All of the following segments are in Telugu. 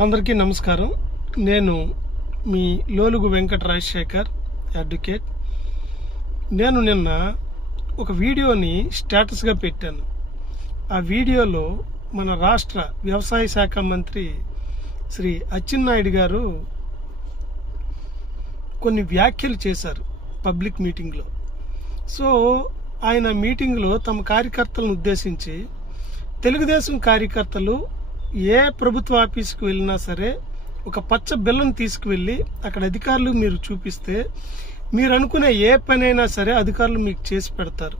అందరికీ నమస్కారం. నేను మీ లోలుగు వెంకట రాజశేఖర్ అడ్వకేట్. నేను నిన్న ఒక వీడియోని స్టేటస్గా పెట్టాను. ఆ వీడియోలో మన రాష్ట్ర వ్యవసాయ శాఖ మంత్రి శ్రీ అచ్చెన్నాయుడు గారు కొన్ని వ్యాఖ్యలు చేశారు పబ్లిక్ మీటింగ్లో. సో ఆయన మీటింగ్లో తమ కార్యకర్తలను ఉద్దేశించి, తెలుగుదేశం కార్యకర్తలు ఏ ప్రభుత్వ ఆఫీస్కి వెళ్ళినా సరే ఒక పచ్చ బిల్లను తీసుకువెళ్ళి అక్కడ అధికారులు మీరు చూపిస్తే మీరు అనుకునే ఏ పనైనా సరే అధికారులు మీకు చేసి పెడతారు.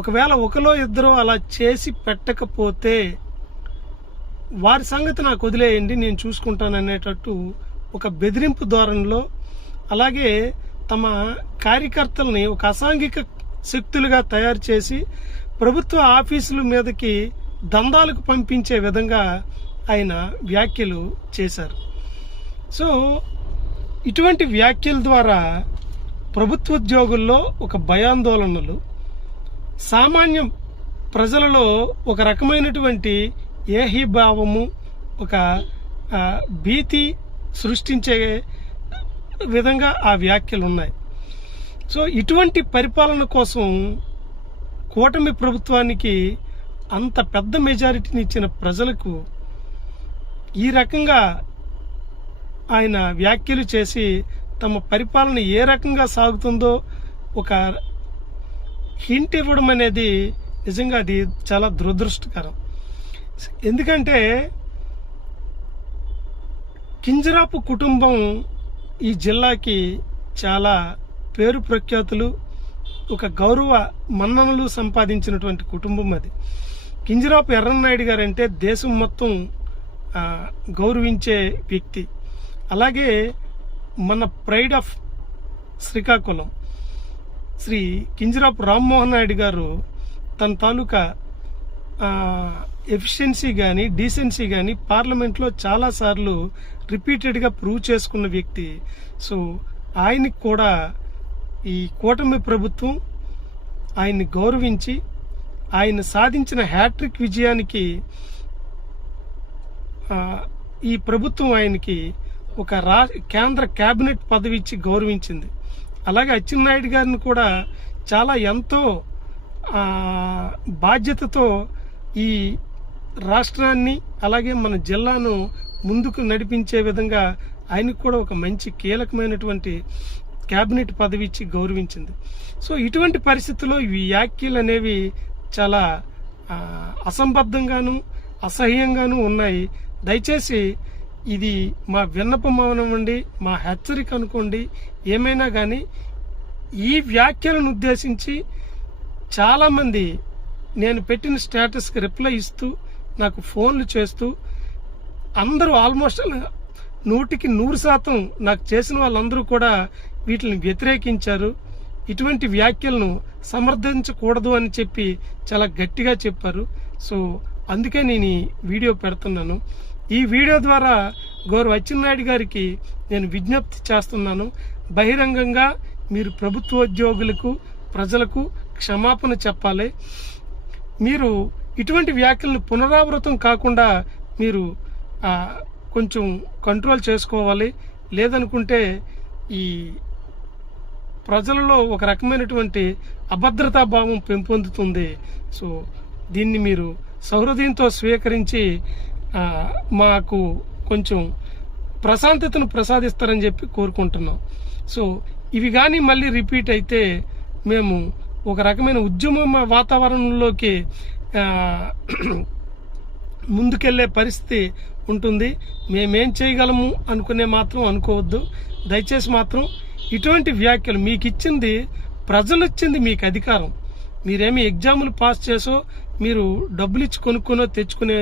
ఒకవేళ ఒకలో ఇద్దరు అలా చేసి పెట్టకపోతే వారి సంగతి నాకు వదిలేయండి, నేను చూసుకుంటాను అనేటట్టు ఒక బెదిరింపు ధోరణిలో, అలాగే తమ కార్యకర్తల్ని ఒక అసాంఘిక శక్తులుగా తయారు చేసి ప్రభుత్వ ఆఫీసుల మీదకి దందాలకు పంపించే విధంగా ఆయన వ్యాఖ్యలు చేశారు. సో ఇటువంటి వ్యాఖ్యల ద్వారా ప్రభుత్వ ఉద్యోగుల్లో ఒక భయాందోళనలు, సామాన్య ప్రజలలో ఒక రకమైనటువంటి ఏహీభావము, ఒక భీతి సృష్టించే విధంగా ఆ వ్యాఖ్యలు ఉన్నాయి. సో ఇటువంటి పరిపాలన కోసం కూటమి ప్రభుత్వానికి అంత పెద్ద మెజారిటీని ఇచ్చిన ప్రజలకు ఈ రకంగా ఆయన వ్యాఖ్యలు చేసి తమ పరిపాలన ఏ రకంగా సాగుతుందో ఒక హింట్ ఇవ్వడం అనేది నిజంగా అది చాలా దురదృష్టకరం. ఎందుకంటే కింజరాపు కుటుంబం ఈ జిల్లాకి చాలా పేరు ప్రఖ్యాతులు, ఒక గౌరవ మన్ననలు సంపాదించినటువంటి కుటుంబం అది. కింజరాపు ఎర్రన్నాయుడు గారు అంటే దేశం మొత్తం గౌరవించే వ్యక్తి. అలాగే మన ప్రైడ్ ఆఫ్ శ్రీకాకుళం శ్రీ కింజరాపు రామ్మోహన్ నాయుడు గారు తన తాలూకా ఎఫిషియన్సీ కానీ డీసెన్సీ కానీ పార్లమెంట్లో చాలాసార్లు రిపీటెడ్గా ప్రూవ్ చేసుకున్న వ్యక్తి. సో ఆయనకి కూడా ఈ కూటమి ప్రభుత్వం ఆయన్ని గౌరవించి ఆయన సాధించిన హ్యాట్రిక్ విజయానికి ఈ ప్రభుత్వం ఆయనకి ఒక కేంద్ర కేబినెట్ పదవి ఇచ్చి గౌరవించింది. అలాగే అచ్చెన్నాయుడు గారిని కూడా చాలా ఎంతో బాధ్యతతో ఈ రాష్ట్రాన్ని అలాగే మన జిల్లాను ముందుకు నడిపించే విధంగా ఆయనకు కూడా ఒక మంచి కీలకమైనటువంటి కేబినెట్ పదవి ఇచ్చి గౌరవించింది. సో ఇటువంటి పరిస్థితుల్లో ఈ వ్యాఖ్యలు అనేవి చాలా అసంబద్ధంగాను అసహ్యంగాను ఉన్నాయి. దయచేసి ఇది మా విన్నపం అవనివ్వండి, మా హెచ్చరిక అనుకోండి, ఏమైనా కానీ ఈ వ్యాఖ్యలను ఉద్దేశించి చాలామంది నేను పెట్టిన స్టేటస్కి రిప్లై ఇస్తూ నాకు ఫోన్లు చేస్తూ అందరూ ఆల్మోస్ట్ 100% నాకు చేసిన వాళ్ళందరూ కూడా వీటిని వ్యతిరేకించారు. ఇటువంటి వ్యాఖ్యలను సమర్థించకూడదు అని చెప్పి చాలా గట్టిగా చెప్పారు. సో అందుకే నేను ఈ వీడియో పెడుతున్నాను. ఈ వీడియో ద్వారా గౌరవ అచ్చెన్నాయుడు గారికి నేను విజ్ఞప్తి చేస్తున్నాను, బహిరంగంగా మీరు ప్రభుత్వోద్యోగులకు ప్రజలకు క్షమాపణ చెప్పాలి. మీరు ఇటువంటి వ్యాఖ్యలను పునరావృతం కాకుండా మీరు కొంచెం కంట్రోల్ చేసుకోవాలి. లేదనుకుంటే ఈ ప్రజలలో ఒక రకమైనటువంటి అభద్రతా భావం పెంపొందుతుంది. సో దీన్ని మీరు సౌహృదయంతో స్వీకరించి మాకు కొంచెం ప్రశాంతతను ప్రసాదిస్తారని చెప్పి కోరుకుంటున్నాం. సో ఇవి కానీ మళ్ళీ రిపీట్ అయితే మేము ఒక రకమైన ఉద్యమ వాతావరణంలోకి ముందుకెళ్లే పరిస్థితి ఉంటుంది. మేమేం చేయగలము అనుకునే మాత్రం అనుకోవద్దు. దయచేసి మాత్రం ఇటువంటి వ్యాఖ్యలు, మీకు ఇచ్చింది ప్రజలు ఇచ్చింది మీకు అధికారం, మీరేమి ఎగ్జాములు పాస్ చేసో మీరు డబ్బులు ఇచ్చి కొనుక్కొనో తెచ్చుకునే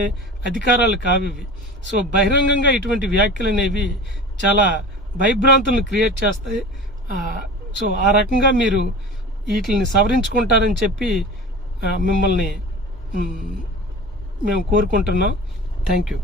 అధికారాలు కావివి. సో బహిరంగంగా ఇటువంటి వ్యాఖ్యలు అనేవి చాలా భయభ్రాంతులను క్రియేట్ చేస్తాయి. సో ఆ రకంగా మీరు వీటిని సవరించుకుంటారని చెప్పి మిమ్మల్ని మేము కోరుకుంటున్నాం. Thank you.